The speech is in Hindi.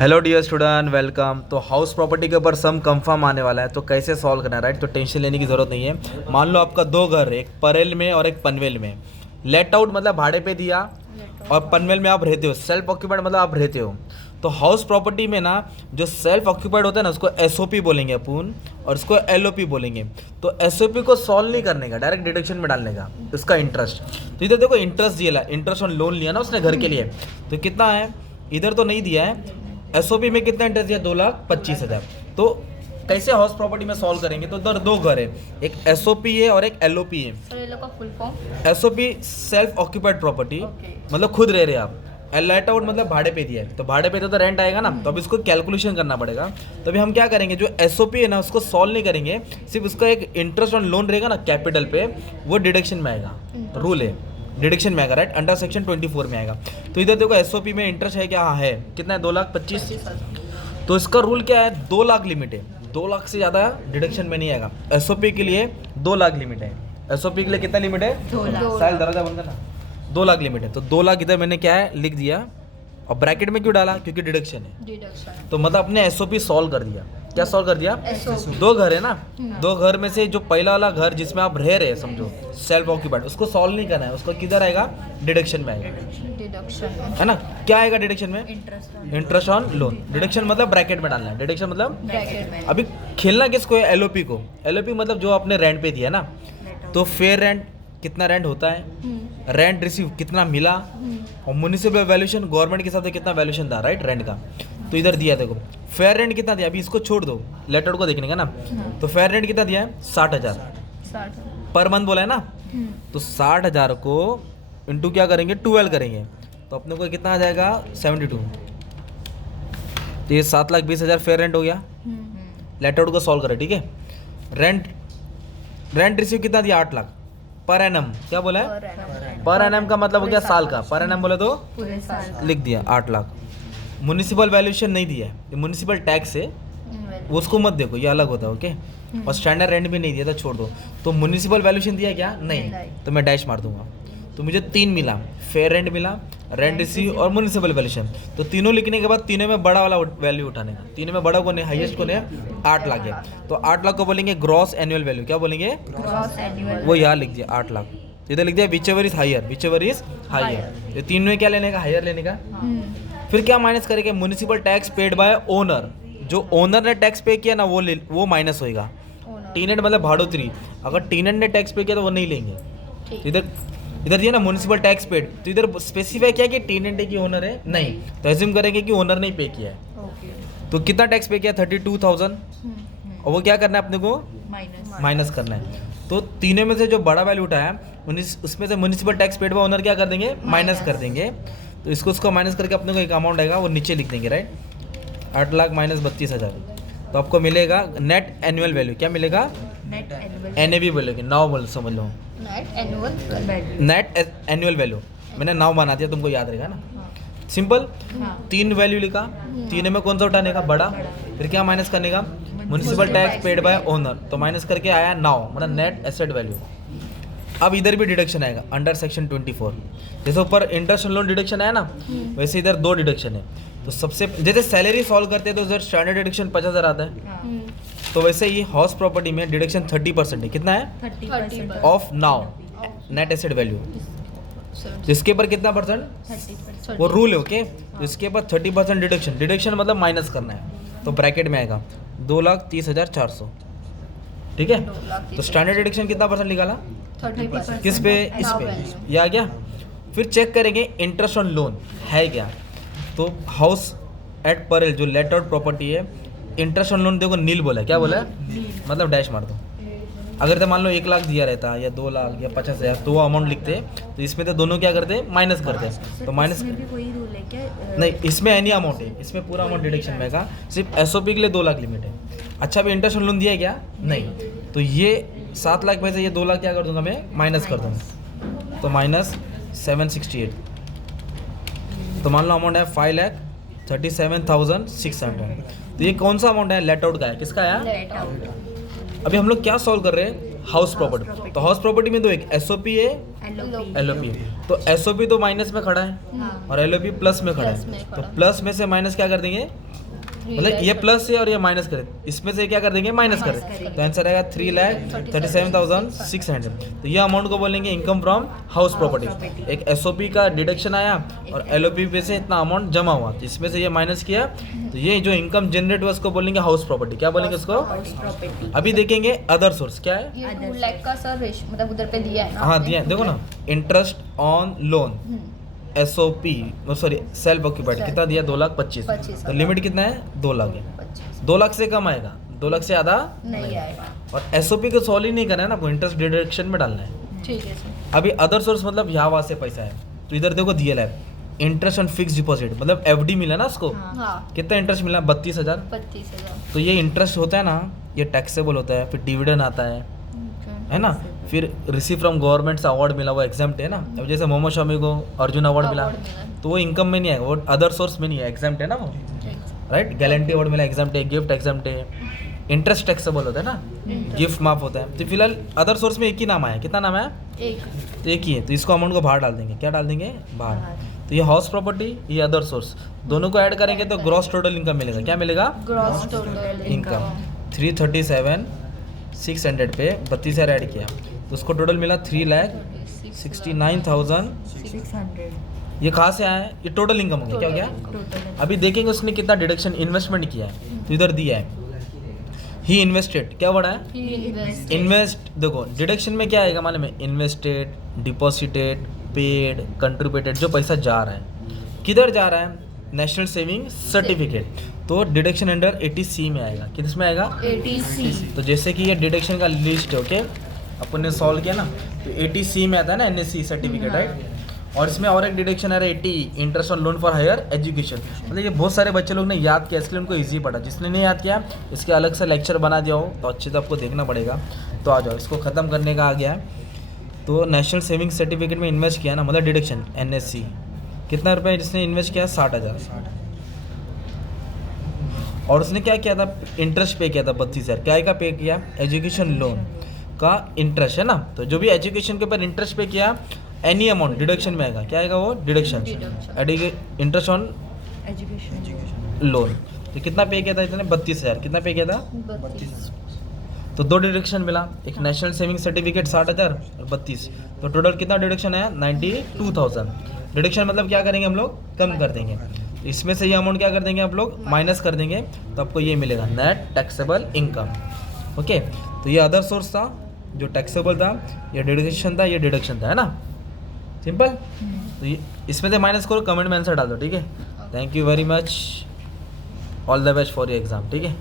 Hello dear student, welcome. तो हाउस प्रॉपर्टी के ऊपर सम कंफर्म आने वाला है, तो कैसे सॉल्व करना है, राइट। तो टेंशन लेने की ज़रूरत नहीं है। मान लो आपका दो घर है, एक परेल में और एक पनवेल में। लेट आउट मतलब भाड़े पे दिया, और पनवेल में आप रहते हो। सेल्फ ऑक्यूपाइड मतलब आप रहते हो। तो हाउस प्रॉपर्टी में ना जो सेल्फ ऑक्यूपाइड होता है ना, उसको एसओपी बोलेंगे अपन, और उसको एलओपी बोलेंगे। तो एसओपी को सॉल्व नहीं करने का, डायरेक्ट डिडक्शन में डालने का उसका इंटरेस्ट। तो इधर देखो इंटरेस्ट दिया, इंटरेस्ट ऑन लोन लिया ना उसने घर के लिए, तो कितना है, इधर तो नहीं दिया है। एसओपी में कितना इंटरेस्ट दिया, 2,25,000। तो कैसे हाउस प्रॉपर्टी में सॉल्व करेंगे, तो उधर दो घर है, एक एसओपी है और एक एलओपी है। सर ये लोग का full form? SOP self occupied property, मतलब खुद रह रहे आप। लेट आउट मतलब भाड़े पे दिया है, तो भाड़े पे तो रेंट आएगा ना, तो अब इसको कैलकुलेशन करना पड़ेगा। तो अभी हम क्या करेंगे, जो एसओपी है ना उसको सॉल्व नहीं करेंगे, सिर्फ उसका एक इंटरेस्ट ऑन लोन रहेगा ना कैपिटल पे, वो डिडक्शन में आएगा। रूल है, डिडक्शन में आएगा, राइट, अंडर सेक्शन 24 में आएगा। तो इधर देखो एसओपी में इंटरेस्ट है क्या, हाँ है, कितना है, 2,25,000। तो इसका रूल क्या है, 2 लाख लिमिट है, 2 लाख से ज़्यादा डिडक्शन में नहीं आएगा। एसओपी के लिए 2 लाख लिमिट है। एसओपी के लिए कितना लिमिट है, 2 लाख। साल दरवाजा बंद करना, 2 लाख लिमिट है। तो 2 लाख इधर मैंने क्या है लिख दिया, और ब्रैकेट में क्यों डाला, क्योंकि डिडक्शन है। डिडक्शन। तो मतलब अपने एसओपी सॉल्व कर दिया। क्या सॉल्व कर दिया, SOP। दो घर है ना, दो घर में से जो पहला वाला घर जिसमें आप रह रहे हैं, समझो सेल्फ ऑक्यूपाइड, उसको सॉल्व नहीं करना है, उसको किधर आएगा, डिडक्शन में आएगा, डिडक्शन है ना। क्या आएगा डिडक्शन में, interest interest on loan. Deduction मतलब ब्रैकेट में डालना है, डिडक्शन मतलब ब्रैकेट में। अभी खेलना किसको है, एलओपी को। एलओपी मतलब जो आपने रेंट पे दिया ना, तो फेयर रेंट कितना रेंट होता है, रेंट रिसीव कितना मिला, और म्यूनिसिपल वैल्यूएशन गवर्नमेंट के साथ कितना वैल्यूएशन था, राइट, रेंट का। तो इधर दिया देखो फेयर रेंट कितना दिया, अभी इसको छोड़ दो, लेटर को देखने का ना। तो फेयर रेंट कितना दिया है, 60,000 60। पर मंथ बोला है ना। तो 60,000 को इंटू क्या करेंगे, 12 करेंगे, तो अपने को कितना आ जाएगा, 72। तो ये 7,20,000 फेयर रेंट हो गया। लेटर को सॉल्व करें, ठीक है। रेंट रिसीव कितना दिया, 8 लाख पर एनम। क्या बोला है, पर एनम का मतलब हो गया साल का, पर एनम बोले तो पूरे साल। लिख दिया 8 लाख। म्यूनिसिपल वैल्यूएशन नहीं दिया है, ये म्यूनिसिपल टैक्स है, उसको मत देखो, ये अलग होता है, ओके। और स्टैंडर्ड रेंट भी नहीं दिया था, छोड़ दो। तो म्यूनिसिपल वैल्यूएशन दिया क्या, नहीं, तो मैं डैश मार दूंगा। तो मुझे 3 मिला, फेयर रेंट मिला, रेंट रिसीव और म्यूनिसिपल वैल्यूएशन। तो तीनों लिखने के बाद तीनों में बड़ा वाला वैल्यू उठाने का। तीनों में बड़ा को नहीं, हाईएस्ट को नहीं, 8 लाख है। तो 8 लाख को बोलेंगे ग्रॉस एनुअल वैल्यू। क्या बोलेंगे, ग्रॉस एनुअल। वो यहाँ लिख दिया 8 लाख। इधर लिख दिया whichever is higher, whichever is higher. ये तीन में क्या लेने का, हायर लेने का। फिर क्या माइनस करेंगे, municipal tax paid by owner. जो ओनर ने टैक्स पे किया ना, वो माइनस होएगा। टीनेट मतलब भाड़ोतरी, अगर टीनेट ने टैक्स पे किया तो वो नहीं लेंगे। तो इधर दिया ना म्यूनिसिपल टैक्स पेड, तो इधर स्पेसिफाई किया कि टीनेट है कि ओनर है, नहीं, तो एज्यूम करेंगे कि ओनर ने पे किया है। ओके। तो कितना टैक्स पे किया, 32,000, और वो क्या करना है अपने को, माइनस। माइनस करना है। तो तीनों में से जो बड़ा वैल्यू उठाया, उसमें से municipal tax paid by owner क्या कर देंगे, माइनस कर देंगे। तो उसको माइनस करके अपने को एक अमाउंट आएगा, वो नीचे लिख देंगे, राइट, 8 लाख माइनस 32,000। तो आपको मिलेगा नेट एनुअल वैल्यू। क्या मिलेगा, नेट एनुअल। एनएवी बोलोगे, नाउ बोल समझ लो, net annual value. Net annual value. मैंने नाउ बना दिया, तुमको याद रहेगा ना, सिंपल। 3 वैल्यू लिखा, तीनों में कौन सा उठाने का, बड़ा। फिर क्या माइनस करने का, municipal tax paid by owner, तो माइनस करके आया नाउ, मतलब नेट एसेट वैल्यू। अब इधर भी डिडक्शन आएगा अंडर सेक्शन 24। जैसे ऊपर इंटरेस्ट लोन डिडक्शन आया ना, वैसे इधर 2 डिडक्शन है। तो सबसे जैसे सैलरी सॉल्व करते हैं तो इधर स्टैंडर्ड डिडक्शन 50,000 आता है। तो वैसे ही हाउस प्रॉपर्टी में डिडक्शन 30% है। कितना है, 30%। Of now net asset value. जिसके ऊपर कितना परसेंट, 30%। वो रूल है, ओके। तो इसके ऊपर 30% डिडक्शन, डिडक्शन मतलब माइनस करना है, तो ब्रैकेट में आएगा 2,30,400, ठीक है। तो स्टैंडर्ड डिडक्शन कितना परसेंट निकाला, 30%। किस पे, इस पे, ये आ गया। फिर चेक करेंगे इंटरेस्ट ऑन लोन है क्या। तो हाउस एट परेल जो लेट आउट प्रॉपर्टी है, इंटरेस्ट ऑन लोन देखो नील बोला है। क्या बोला है, मतलब डैश मार दो। अगर तो मान लो 1 लाख दिया रहता, या 2 लाख या 50,000, तो वो अमाउंट लिखते। तो इसमें तो दोनों क्या करते, माइनस करते। तो माइनस भी वही रूल है क्या? नहीं, इसमें एनी अमाउंट है, इसमें पूरा अमाउंट डिडक्शन में आएगा। सिर्फ एसओपी के लिए 2 लाख लिमिट है। अच्छा, अभी इंटरेस्ट ऑन लोन दिया है क्या, नहीं। तो ये 7 लाख में से ये 2 लाख क्या कर दूंगा मैं, माइनस कर दूंगा। तो माइनस 768। तो मान लो अमाउंट है 5,37,600। तो ये कौन सा अमाउंट है, लेट आउट का है, किसका है। Let out. अभी हम लोग क्या सॉल्व कर रहे हैं, हाउस प्रॉपर्टी। तो हाउस प्रॉपर्टी में तो एक एसओपी है, एलओपी। एलओपी है। तो एसओपी तो माइनस में खड़ा है, और एलओपी प्लस में खड़ा है। तो प्लस में से माइनस क्या कर देंगे, मतलब ये प्लस है और ये माइनस करे, इसमें से क्या कर देंगे, माइनस कर देंगे। तो आंसर आएगा 3,37,600। तो ये अमाउंट को बोलेंगे इनकम फ्रॉम हाउस प्रॉपर्टी। एक एसओपी का डिडक्शन आया और एलओपी पे से इतना अमाउंट जमा हुआ, तो इसमें से ये माइनस किया, तो ये जो इनकम जनरेट हुआ उसको बोलेंगे हाउस प्रॉपर्टी। क्या बोलेंगे उसको? House property. अभी देखेंगे अदर सोर्स क्या है। ये 2 लाख का सर मतलब उधर पे दिया है ना हाँ आपने? दिया, देखो ना, interest on loan SOP sorry self occupied कितना दिया, 2,25,000। 25,000। तो लिमिट कितना है, 2 लाख है। 25 2 लाख से कम आएगा, 2 लाख से ज़्यादा नहीं आएगा। और एसओपी को सॉल्व ही नहीं करना है ना, आपको इंटरेस्ट डिडक्शन में डालना है। ठीक है सर। अभी अदर सोर्स मतलब यहाँ वहाँ से पैसा है, तो इधर देखो दिया है इंटरेस्ट ऑन फिक्स डिपॉजिट, मतलब एफडी मिला ना उसको, हाँ कितना इंटरेस्ट मिला, 32,000। 25,000। तो ये इंटरेस्ट होता है ना, ये टैक्सेबल होता है, फिर डिविडेंड आता है ना, फिर रिसीव फ्रॉम गवर्नमेंट से अवार्ड मिला, वो एग्जाम्प्ट है ना। अब जैसे मोहम्मद शमी को अर्जुन अवार्ड मिला, तो वो इनकम में नहीं आएगा, वो अदर सोर्स में नहीं है, एग्जाम्प्ट है ना वो, राइट। गैलेंटी अवार्ड मिला, एग्जाम्प्ट है, गिफ्ट एग्जाम्प्ट है, इंटरेस्ट टैक्सेबल होता है ना, गिफ्ट माफ होता है। तो फिलहाल अदर सोर्स में एक ही नाम आया, कितना नाम है, एक तो एक ही है, तो इसको अमाउंट को बाहर डाल देंगे, क्या डाल देंगे, बाहर। तो ये हाउस प्रॉपर्टी, ये अदर सोर्स, दोनों को ऐड करेंगे तो ग्रॉस टोटल इनकम मिलेगा, क्या मिलेगा, ग्रॉस टोटल इनकम 337,600 पे 32,000 ऐड किया, तो उसको टोटल मिला 3,69,000। 600 ये कहाँ से आया है, ये टोटल इनकम हो गया, क्या हो गया। टोटल। अभी देखेंगे उसने कितना डिडक्शन इन्वेस्टमेंट किया है, तो इधर दिया है ही इन्वेस्टेड, क्या बड़ा है, इन्वेस्ट। देखो डिडक्शन में क्या आएगा मालूम है, इन्वेस्टेड, डिपॉजिटेड, पेड, कंट्रीब्यूटेड, जो पैसा जा रहा है किधर जा रहा है, नेशनल सेविंग सर्टिफिकेट, तो डिडक्शन अंडर 80C में आएगा, किस में आएगा, 80C। तो जैसे कि ये डिडक्शन का लिस्ट है, ओके, अपन ने सॉल्व किया ना, तो 80C में आता है ना NSC सर्टिफिकेट, राइट। और इसमें और एक डिडक्शन आ रहा है 80 interest on loan for higher education. मतलब ये बहुत सारे बच्चे लोग ने याद किया, इसलिए उनको इजी पड़ा, जिसने नहीं याद किया इसके अलग से लेक्चर बना दिया हो, तो अच्छे से आपको देखना पड़ेगा। तो आ जाओ, इसको ख़त्म करने का आ गया है। तो नेशनल सेविंग सर्टिफिकेट में इन्वेस्ट किया ना, मतलब डिडक्शन NSC, कितना रुपये जिसने इन्वेस्ट किया, 60,000। और उसने क्या किया था, इंटरेस्ट पे किया था 32,000, क्या का पे किया, एजुकेशन लोन का इंटरेस्ट है ना। तो जो भी एजुकेशन के ऊपर इंटरेस्ट पे किया, एनी अमाउंट डिडक्शन में आएगा, क्या आएगा वो, deduction, interest on education loan. तो कितना पे किया था इसने, 32,000, कितना पे किया था, 32। तो 2 डिडक्शन मिला, एक नेशनल सेविंग सर्टिफिकेट 60,000 और 32, तो टोटल कितना डिडक्शन है, 92,000। डिडक्शन मतलब क्या करेंगे हम लोग, कम कर देंगे, इसमें से ये अमाउंट क्या कर देंगे आप लोग, माइनस कर देंगे, तो आपको ये मिलेगा नेट टैक्सेबल इनकम। ओके, तो ये अदर सोर्स था जो टैक्सेबल था, ये डिडक्शन था, ये डिडक्शन था, है ना, सिंपल। तो ये इसमें से माइनस करो, कमेंट में आंसर डाल दो, ठीक है। Thank you very much, all the best for your exam, ठीक है।